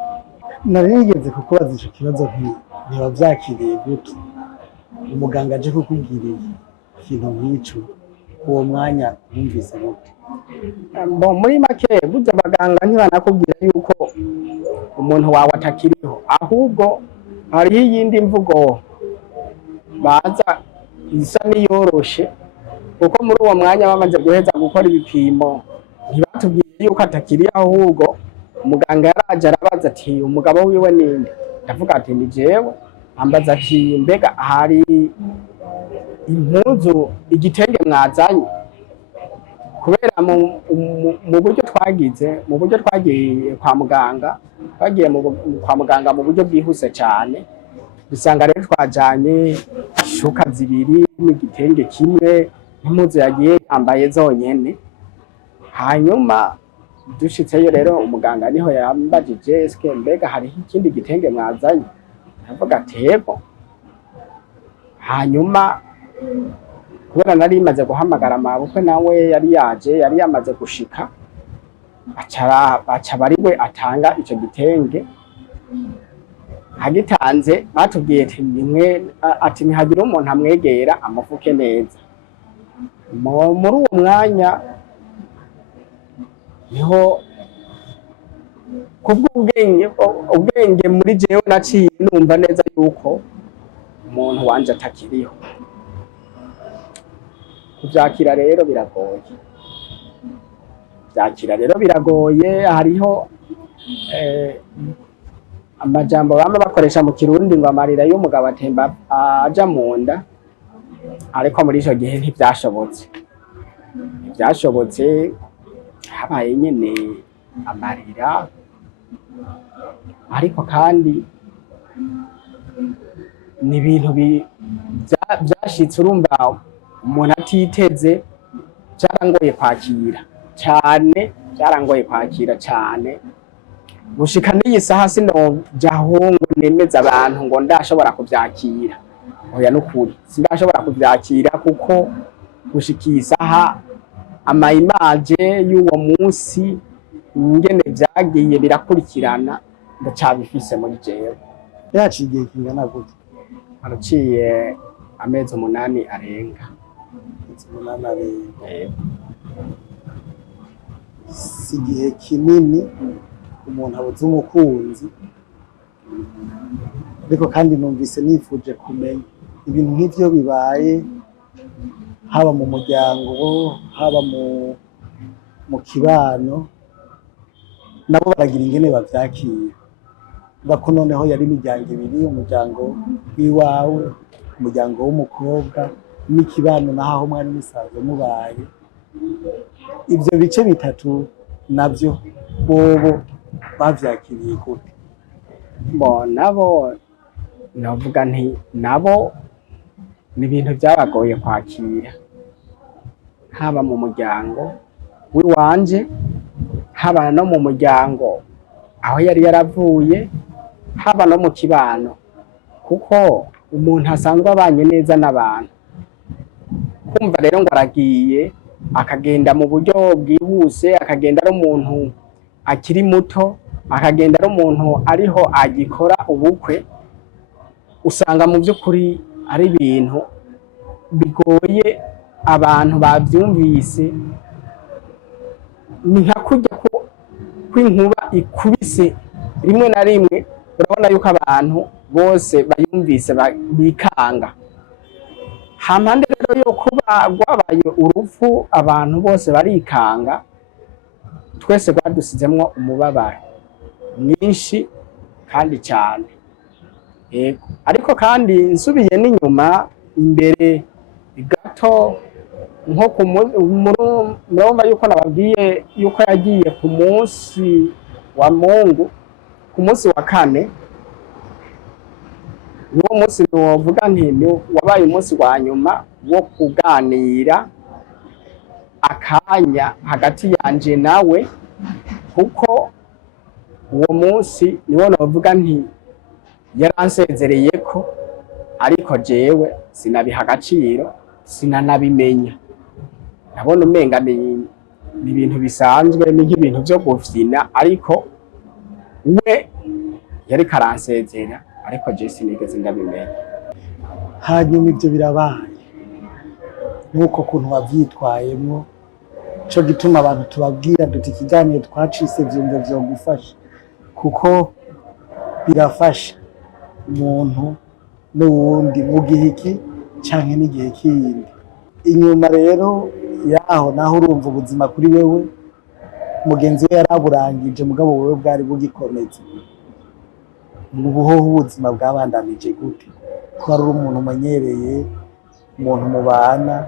Nari nigeze kukubaza ico kibazo ntiba vyakiriye gute umuganga aje kukubwira ikintu nk'ico, uwo mwanya wumvise gute? Muri make burya abaganga ntibanakubwira yuko umuntu wawe atakiriho, ahubwo hariho iyindi mvugo baza isa niyoroshe, kuko muri uwo mwanya bamaze guheza gukora ibipimo ntibatubwiye yuko atakiriho, ahubwo umuganga yaraje arabaza ati umugabo wiwe ninde? Ndavuga ati ni jewe. Ambaza ati mbega hari impuzu igitenge mwazanye? Kubera mu buryo twagiye kwa muganga, twagiye kwa muganga mu buryo bwihuse cyane, bisanga rero twajanye ishuka zibiri n'igitenge kimwe n'impuzu yagiye yambaye zonyene. Hanyuma dushitseyo rero umuganga niho yambajije eske mbega hariho ikindi gitenge mwazanye? Ndavuga ati yego. Hanyuma kubera nari imaze guhamagara mabukwe nawe yari yamaze gushika, aca bariwe atanga ico gitenge. Agitanze batubwiye ati ntihagira umuntu amwegera amufuke neza. Muri uwo mwanya niho ubwenge muri jewe naciye numva neza yuko umuntu wanje atakiriho. Kuvyakira rero biragoye, hariho amajambo bamwe bakoresha mu Kirundi ngo amarira y'umugabo atemba aja mu nda, ariko muri ico gihe ntivyashobotse, habaye nyene amarira. Ariko kandi ni ibintu vyashitse, urumva umuntu atiteze, vyarangoye kwakira cane gushika n'iyi saha sinojaho ngo nemeza abantu ngo ndashobora kuvyakira. Oya nukuri sindashobora kuvyakira, kuko gushika iyi saha amayimaje y'uwo munsi ingene vyagiye birakurikirana ndacabifise muri jewe. Yaciye igihe kingana gute? Haraciye amezi 8 arenga. Si igihe kinini umuntu abuze umukunzi, ariko kandi numvise nifuje kumenya ibintu nk'ivyo bibaye, haba mu muryango haba mu kibano, nabo baragira ingene bavyakira. Bako noneho yari imiryango ibiri, umuryango w'iwawe, umuryango w'umukobwa n'ikibano naho mwari musanzwe mubaye. Ivyo bice bitatu navyo bobo bavyakiriye gute? Nabo navuga nti nabo ni ibintu byabagoye kwakira, haba mu muryango w'iwanje, haba no mu muryango aho yari yaravuye, haba no mu kibano, kuko umuntu asanzwe abanye neza n'abantu. Kumva rero ngo aragiye akagenda mu buryo bwihuse, akagenda ari umuntu akiri muto, akagenda ari umuntu ariho agikora ubukwe, usanga mu by'ukuri ari ibintu bigoye abantu babyumvise. Ni nka kurya kw'inkuba ikubise rimwe na rimwe, urabona yuko abantu bose bayumvise bikanga. Hampande rero yo kuba rwabaye urupfu abantu bose barikanga, twese rwadusizemwo umubabaro mwinshi kandi cyane. Yego, ariko kandi nsubiye n'inyuma imbere gato, nko murumva yuko nababwiye yuko yagiye ku munsi wa Mungu, ku munsi wa kane. Uwo munsi novuga nti wabaye umunsi wa nyuma wo kuganira akanya hagati yanje nawe, kuko uwo munsi niwo novuga nti yaransezereye ko, ariko jewe sinabiha agaciro, sinanabimenya. Nabona umenga ni ibintu bisanzwe, ni nk'ibintu byo gufyina, ariko we yariko aransezera, ariko je sinigeze ndabimenya. Hanyuma ibyo birabaye nuko kuntu wavyitwayemwo, co gituma abantu tubabwira duti ikiganiro twacise vyumve vyogufasha, kuko birafasha umuntu n'uwundi mu gihe iki canke n'igihe kindi. Inyuma rero yaho naho urumva ubuzima kuri wewe mugenzi we yaraburangije, mugabo wewe bwari bugikomeze. Ubuhoho ubuzima bwabandanije gute? Ko ari umuntu umenyereye, umuntu mubana,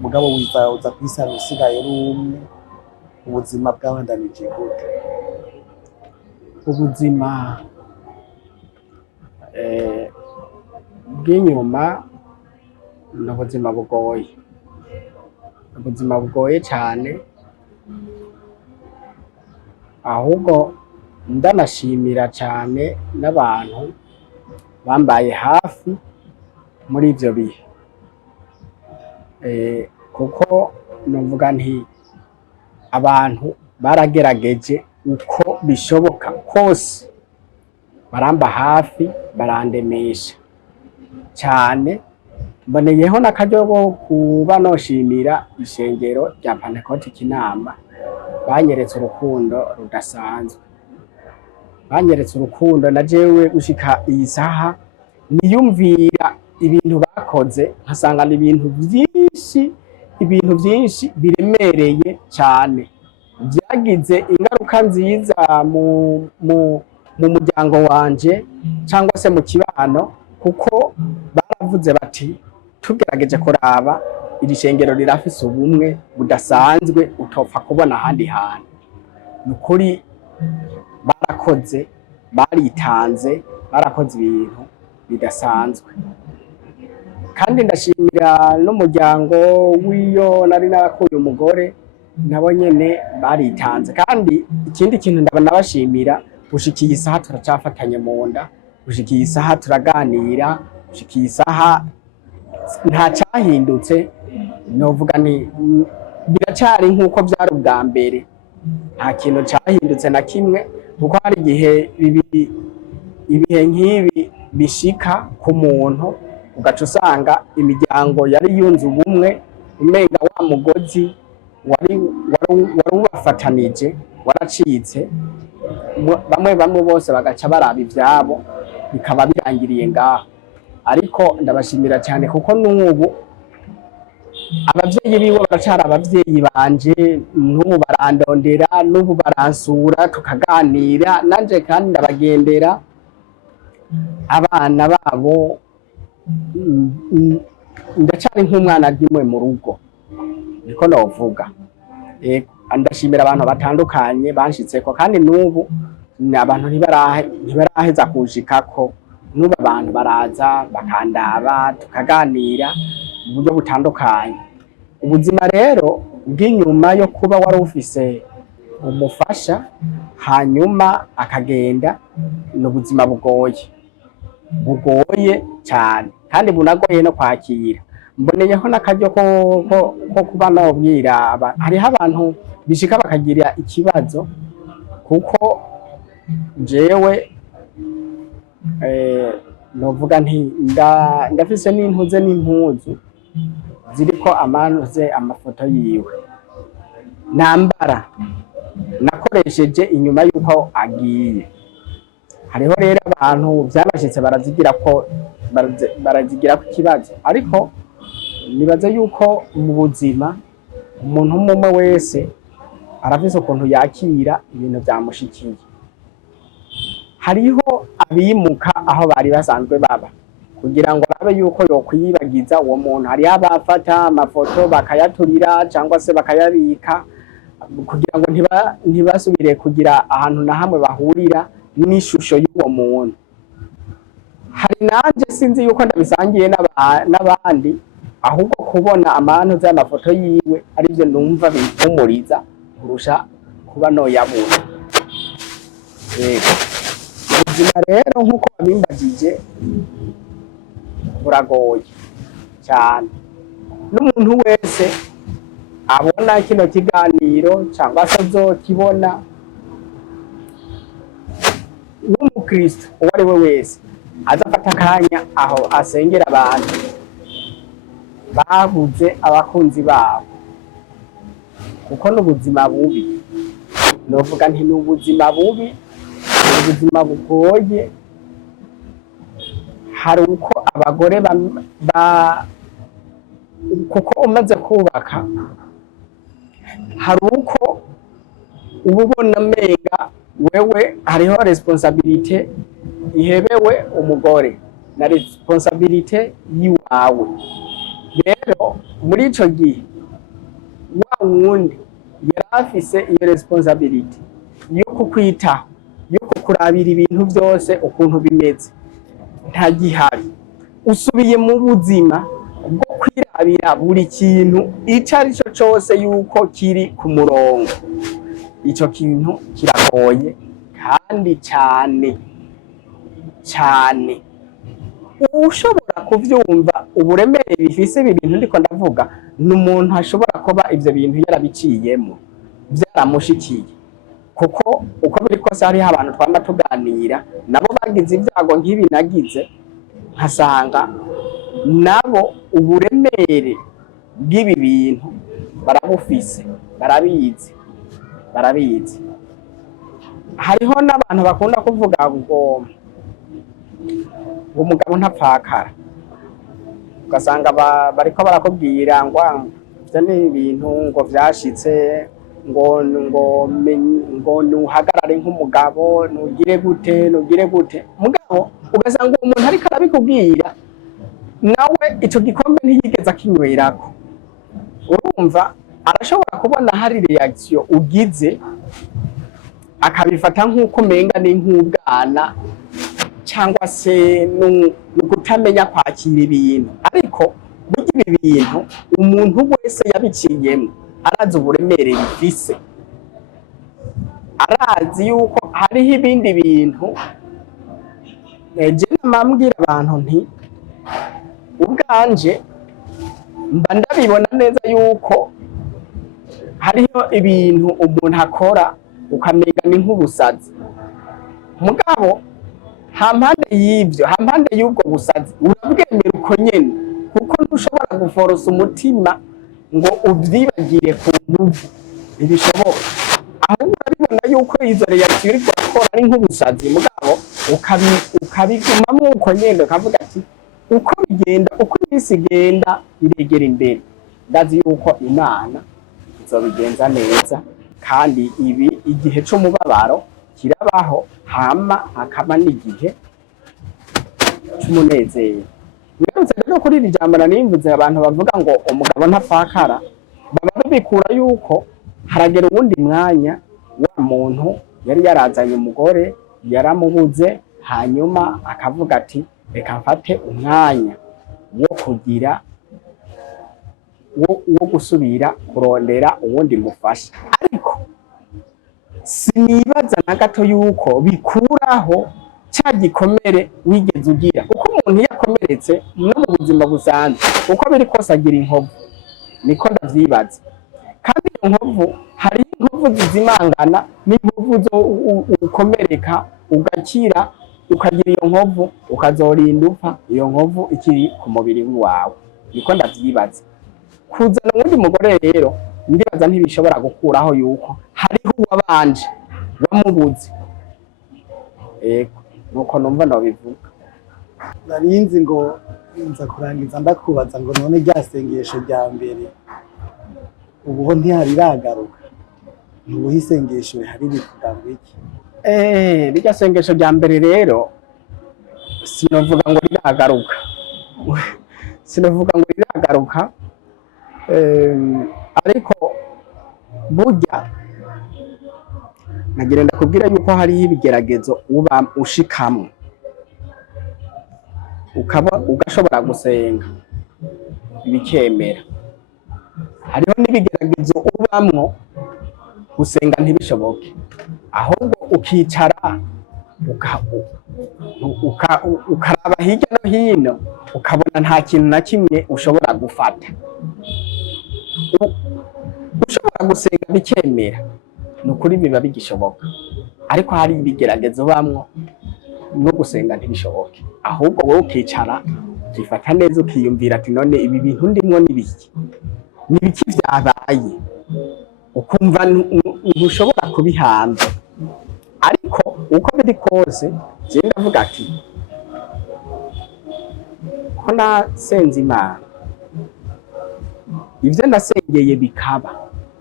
mugabo uza kwisanga usigaye ari umwe, ubuzima bwabandanije gute? Ubuzima bw'inyuma ni ubuzima bugoye, ubuzima bugoye cyane, ahubwo ndanashimira cyane n'abantu bambaye hafi muri ivyo bihe. Kuko novuga nti abantu baragerageje uko bishoboka kose, baramba hafi, barandemesha cyane. Mboneyeho n'akaryo ko kuba noshimira ishengero rya Pentecote Kinama, banyeretse urukundo rudasanzwe, banyeretse urukundo. na jewe gushika iyi saha niyumvira ibintu bakoze, nkasanga ni ibintu byinshi biremereye cyane, byagize ingaruka nziza mu muryango wanje cyangwa se mu kibano, kuko baravuze bati tugerageje kuraba iri shengero rirafise ubumwe budasanzwe utopfa kubona ahandi hantu. Nukuri barakoze, baritanze, barakoze ibintu bidasanzwe. Kandi ndashimira n'umuryango w'iyo nari narakuye umugore, nabo nyene baritanze. Kandi ikindi kintu nabashimira, gushikiye isaha turacafatanye mu nda, gushikiye isaha turaganira, gushikiye isaha nta cyahindutse. Novuga nti biracari nk'uko byari ubwa mbere, nta kintu cyahindutse na kimwe. Kuko hari igihe ibihe nk'ibi bishika ku muntu, ugaca usanga imiryango yari yunze ubumwe, umenga wa mugozi wari ubafatanije waracitse, bamwe bose bagaca baraba ivyabo, bikaba birangiriye ngaho. Ariko ndabashimira cyane, kuko n'ubu abavyeyi biwe baracari abavyeyi banje, n'ubu barandondera, n'ubu baransura, tukaganira, nanje kandi ndabagendera. Abana babo ndacari nk'umwana rimwe mu rugo, niko novuga. Ndashimira abantu batandukanye banshitseko, kandi n'ubu abantu ntibaraheza kunshikako. N'ubu abantu baraza bakandaba, tukaganira mu buryo butandukanye. Ubuzima rero bw'inyuma yo kuba wari ufise umufasha hanyuma akagenda, ni ubuzima bugoye cyane, kandi bunagoye no kwakira. Mboneyeho n'akaryo ko kuba nobwira hariho abantu bishika bakagira ikibazo, kuko jewe novuga nti ndafise n'intuze n'impuzu ziriko amafoto yiwe nambara nakoresheje inyuma yuko agiye. Hariho rero abantu byabashitse barazigira ko ikibazo, ariko nibaza yuko mu buzima umuntu umwe wese arafise ukuntu yakira ibintu byamushikiye. Hariho abimuka aho bari basanzwe baba kugira ngo arabe yuko yokwiyibagiza uwo muntu. Hariho abafata amafoto bakayaturira cyangwa se bakayabika kugira ngo ntibasubire kugira ahantu na hamwe bahurira n'ishusho y'uwo muntu. Hari nanje sinzi yuko ndabisangiye n'abandi, ahubwo kubona amantu z'amafoto yiwe aribyo numva bimpumuriza kurusha kuba noyabura. Ubuzima rero nk'uko babimbagije buragoye cyane. N'umuntu wese abona kino kiganiro cyangwa se azokibona w'umukristo uwo ari we wese azafata akanya aho asengera abantu babuze abakunzi babo, kuko n'ubuzima bubi. Novuga nti n'ubuzima bubi, ubuzima bugoye. Hari uko abagore kuko umaze kubaka, hari uko uba ubona menga wewe hariho responsabilite ihebewe umugore na responsabilite yiwawe. Rero muri ico gihe wa wundi yarafise iyo responsabilite yo kukwitaho, yo kukurabira ibintu byose ukuntu bimeze, nta gihari. Usubiye mu buzima bwo kwirabira buri kintu ico ari cyo cyose yuko kiri ku murongo. Ico kintu kiragoye kandi cyane cyane. Ushobora kuvyumva uburemere bifise ibi bintu ndiko ndavuga, n'umuntu ashobora kuba ivyo bintu yarabiciyemo byaramushikiye, kuko uko biri kose hariho abantu twamba tuganira nabo bagize ibyago nk'ibi nagize, nkasanga nabo uburemere bw'ibi bintu barabufise, barabizi. Hariho n'abantu bakunda kuvuga ngo umugabo ntapfakara, ugasanga bariko barakubwira ngo ivyo ni ibintu ngo vyashitse, ngo nuhagarare nk'umugabo, nugire gute. Mugabo ugasanga umuntu ariko arabikubwira nawe ico gikombe ntiyigeze akinywerako. Urumva arashobora kubona hari reaction ugize akabifata nk'uko menga ni nk'ubwana cyangwa se nukutamenya kwakira ibintu. Ariko burya ibi bintu umuntu wese yabiciyemo arazi uburemere bifise, arazi yuko hariho ibindi bintu. Je namambwira abantu nti ubwanje mba ndabibona neza yuko hariho ibintu umuntu akora ukamenya ni nk'ubusazi. Mugabo hampande y'ibyo, hampande y'ubwo busazi urabwemera uko nyene, kuko ntushobora guforosa umutima ngo uvyibagire ku nguvu, ntibishoboka. Ahubwo urabibona yuko izo reaction uriko urakora ari nk'ubusazi, mugabo ukabigumamwo uko nyene, ukavuga ati uko bigenda, uko iminsi igenda iregera imbere, ndazi yuko Imana izobigenza neza. Kandi ibi igihe c'umubabaro kirabaho, hama hakaba n'igihe c'umunezero. Ngarutse rero kuri iri jambo nimvuze abantu bavuga ngo umugabo ntapfakara, baba babikura yuko haragera uwundi mwanya wa muntu yari yarazanye umugore yaramubuze, hanyuma akavuga ati reka mfate umwanya wo kugira wo gusubira kurondera uwundi mufasha. Ariko sinibaza na gato yuko bikuraho cya gikomere wigeze ugira, uko umuntu yakomeretse no mu buzima busanzwe uko biri kose agira inkovu, niko ndavyibaza. Kandi iyo nkovu hari inkovu zizimangana n'inkovu zo ukomereka ugakira ukagira iyo nkovu ukazorinda upfa iyo nkovu ikiri ku mubiri wawe, niko ndavyibaza. Kuzana uwundi mugore rero ndibaza ntibishobora gukuraho yuko hariho uwabanje wamubuze. Nuko numva nobivuga. Narinzi ngo nza kurangiza ndakubaza ngo none rya sengesho rya mbere ubuho ntihariragaruka, nubuho isengesho rihari rivuga ngo iki? Rirya sengesho rya mbere rero sinovuga ngo riragaruka sinovuga ngo riragaruka, ariko burya nagira ndakubwira yuko hariho ibigeragezo uba ushikamwo ugashobora gusenga bikemera. Hariho n'ibigeragezo ubamwo gusenga ntibishoboke, ahubwo ukicara ukaraba hirya no hino ukabona nta kintu na kimwe ushobora gufata. Ushobora gusenga bikemera, ni ukuri biba bigishoboka, ariko hari ibigeragezo bamwo no gusenga ntibishoboke, ahubwo wowe ukicara ukifata neza ukiyumvira ati none ibi bintu ndimwo nibiki vyabaye, ukumva ntushobora kubihanza. Ariko uko biri kose je ndavuga ati ko nasenze Imana, ivyo nasengeye bikaba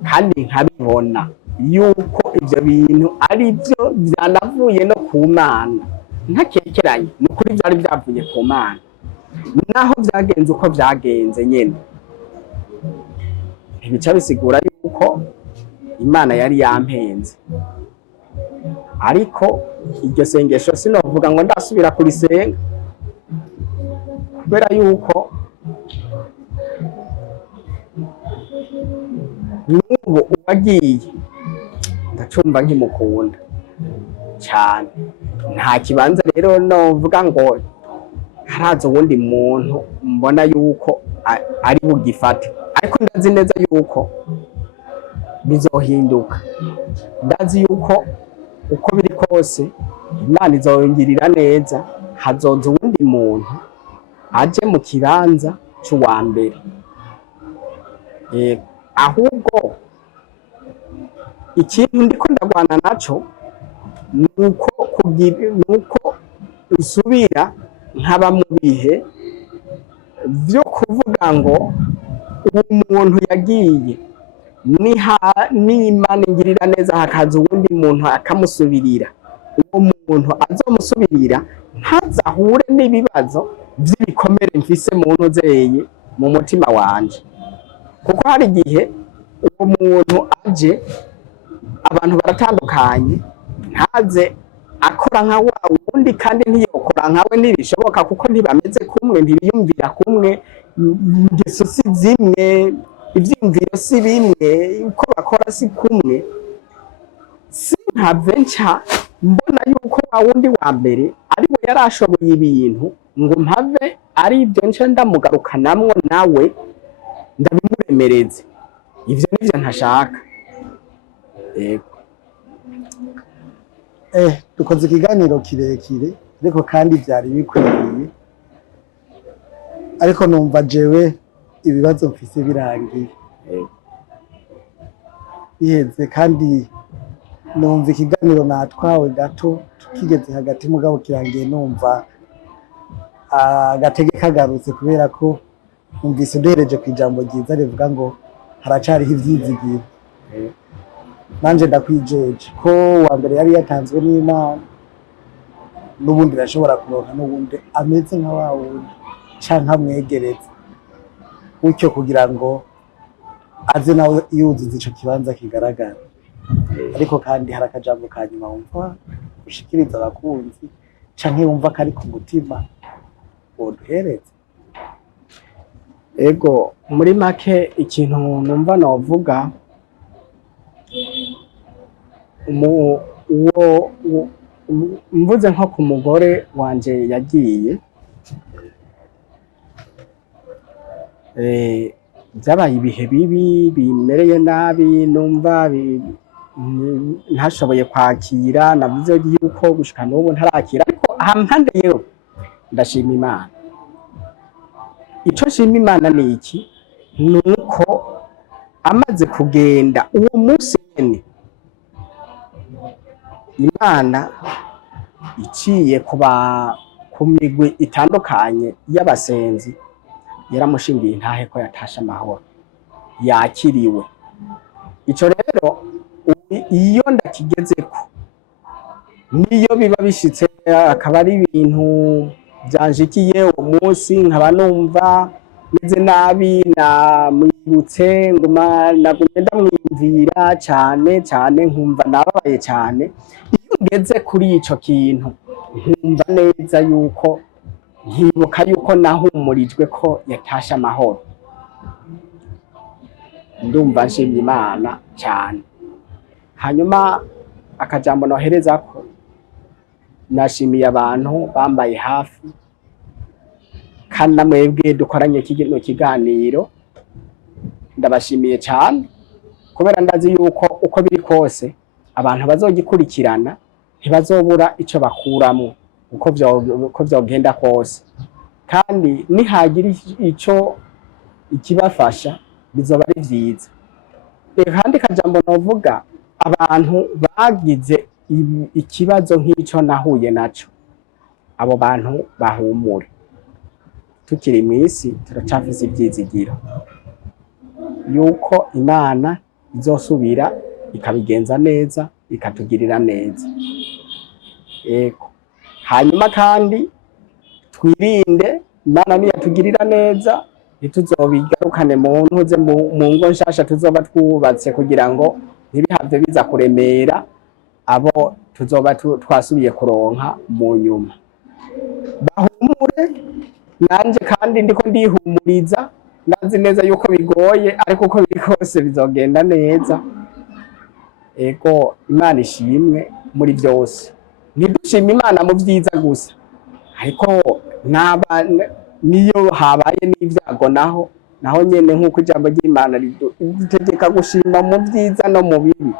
kandi nkabibona yuko ivyo bintu ari byo vyanavuye no ku Mana, ntakekeranye, ni ukuri vyari vyavuye ku Mana, naho vyagenze uko vyagenze nyene ntibica bisigura yuko Imana yari yampenze. Ariko iryo sengesho sinovuga ngo ndasubira kurisenga, kubera yuko n'ubu uwagiye ndacumva nkimukunda cyane. Nta kibanza rero novuga ngo haraza uwundi muntu mbona yuko ari bugifate, ariko ndazi neza yuko bizohinduka. Ndazi yuko uko biri kose Imana izongirira neza, hazoza uwundi muntu aje mu kibanza c'uwa mbere. Ahubwo ikintu ndiko ndagwana naco nuko nsubira nkaba mu bihe vyo kuvuga ngo uwo muntu yagiye n'Imana ingirira neza hakaza uwundi muntu akamusubirira, uwo muntu azomusubirira ntazahure n'ibibazo vy'ibikomere mfise mu nozeye mu mutima wanje. Kuko hari igihe uwo muntu aje abantu baratandukanye, ntaze akora nka wa wundi kandi ntiyokora nkawe, ntibishoboka kuko ntibameze kumwe, ntibiyumvira kumwe, ingeso si zimwe, ivyiyumviro si bimwe, uko bakora si kumwe. Sinkave nca mbona yuko wa wundi wa mbere ariwe yarashoboye ibintu ngo mpave ari ibyo nca ndamugarukanamwo nawe ndabimuremereze. Ivyo nivyo ntashaka. Dukoze ikiganiro kirekire ariko kandi byari bikwiriye, ariko numva jewe ibibazo mfise birangiye biheze, kandi numva ikiganiro natwawe gato tukigeze hagati mugabo kirangiye numva agatege kagarutse, kubera ko numvise duhereje ku ijambo ryiza rivuga ngo haracariho ivyizigiro. Nanje ndakwijeje ko wa mbere yari yatanzwe n'Imana, n'ubundi rashobora kuronka n'ubundi ameze nka wa wundi canke amwegereza gutyo, kugira ngo aze nawe yuzuza ico kibanza kigaragara. Ariko kandi hari akajambo ka nyuma wumva ushikiriza abakunzi canke wumva kari ku mutima woduhereza? Ego, muri make ikintu numva novuga, mvuze nko ku mugore wanje yagiye, byabaye ibihe bibi bimereye nabi, numva ntashoboye kwakira. Navuze yuko gushika n'ubu ntarakira, ariko hampande yewe ndashima Imana. Ico nshima Imana ni iki? Nuko amaze kugenda uwo munsi nyene Imana iciye ku migwi itandukanye y'abasenzi yaramushingiye intahe ko yatashe amahoro yakiriwe. Ico rero iyo ndakigezeko niyo biba bishitse akaba ari ibintu byanjikiye uwo munsi nkaba numva meze nabi namwibutse nagume ndamwimvira cyane nkumva nababaye cyane. Iyo ngeze kuri ico kintu nkumva neza yuko nkibuka yuko nahumurijwe ko yatashe amahoro, ndumva nshimye Imana cyane. Hanyuma akajambo nohereza ko nashimiye abantu bambaye hafi kandi namwebwe dukoranye kino kiganiro ndabashimiye cyane, kubera ndazi yuko uko biri kose abantu bazogikurikirana ntibazobura ico bakuramo uko vyogenda kose, kandi nihagira ico ikibafasha bizoba ari vyiza. Kandi kajambo novuga abantu bagize ikibazo nk'ico nahuye naco, abo bantu bahumure, tukiri mw'isi turacafise ivyizigiro yuko Imana izosubira ikabigenza neza ikatugirira neza. Hanyuma kandi twirinde Imana niyatugirira neza ntituzobigarukane mu ngo nshasha tuzoba twubatse, kugira ngo ntibihave biza kuremera abo tuzoba twasubiye kuronka mu nyuma. Bahumure nanje kandi ndiko ndihumuriza, ndazi neza yuko bigoye ariko uko biri kose bizogenda neza. Imana ishimwe muri byose. Ntidushima Imana mu vyiza gusa, ariko niyo habaye n'ivyago naho nyene nk'uko ijambo ry'Imana ridutegeka gushima mu vyiza no mu bibi.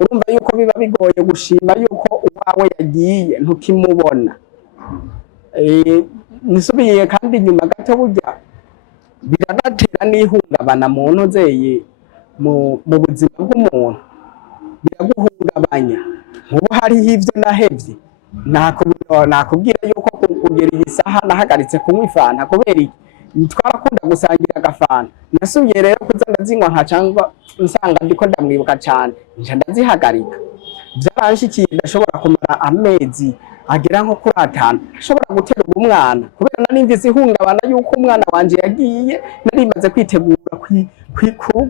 Urumva yuko biba bigoye gushima yuko uwawe yagiye ntukimubona. Nisubiye kandi nyuma gato, burya biragatera n'ihungabana mu nozeye mu buzima bw'umuntu, biraguhungabanya. Nk'ubu hariho ivyo nahevye nakubwira yuko kugera iyi saha nahagaritse kunywa ifanta kubera twarakunda gusangira agafanta. Nasubiye rero kuza ndazinywa nkacangwa nsanga ndiko ndamwibuka cyane nje ndazihagarika. Byaranshikiye ndashobora kumara amezi agera nko kuri 5 ashobora guterwa umwana kubera narimvise ihungabana yuko umwana wanje yagiye, narimaze kwitegura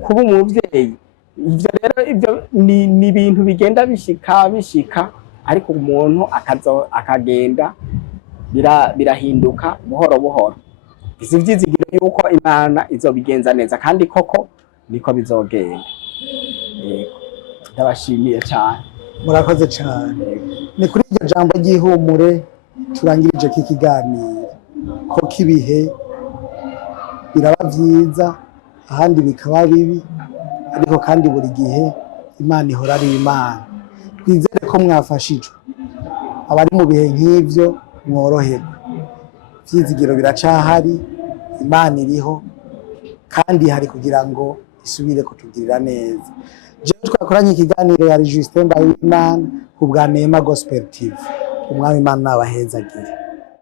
kuba umuvyeyi. Ivyo rero ibyo ni ibintu bigenda bishika ariko umuntu akagenda birahinduka buhoro buhoro. Isi vyizigiro yuko Imana izobigenza neza kandi koko niko bizogenda. Ndabashimiye cyane. Murakoze cyane. Ni kuri iryo jambo ry'ihumure turangirije kikiganiro ko kibihe biraba vyiza ahandi bikaba bibi, ariko kandi buri gihe Imana ihora ari Imana. Twizere ko mwafashijwe, abari mu bihe nk'ivyo mworoherwe. Vyizigiro biracahari, Imana iriho kandi hari kugira ngo isubire kutugirira neza. Jewe twakoranye ikiganiro yari Justin Mbayimana ku bwa Neema Gospel TV. Umwami Imana abahezagire.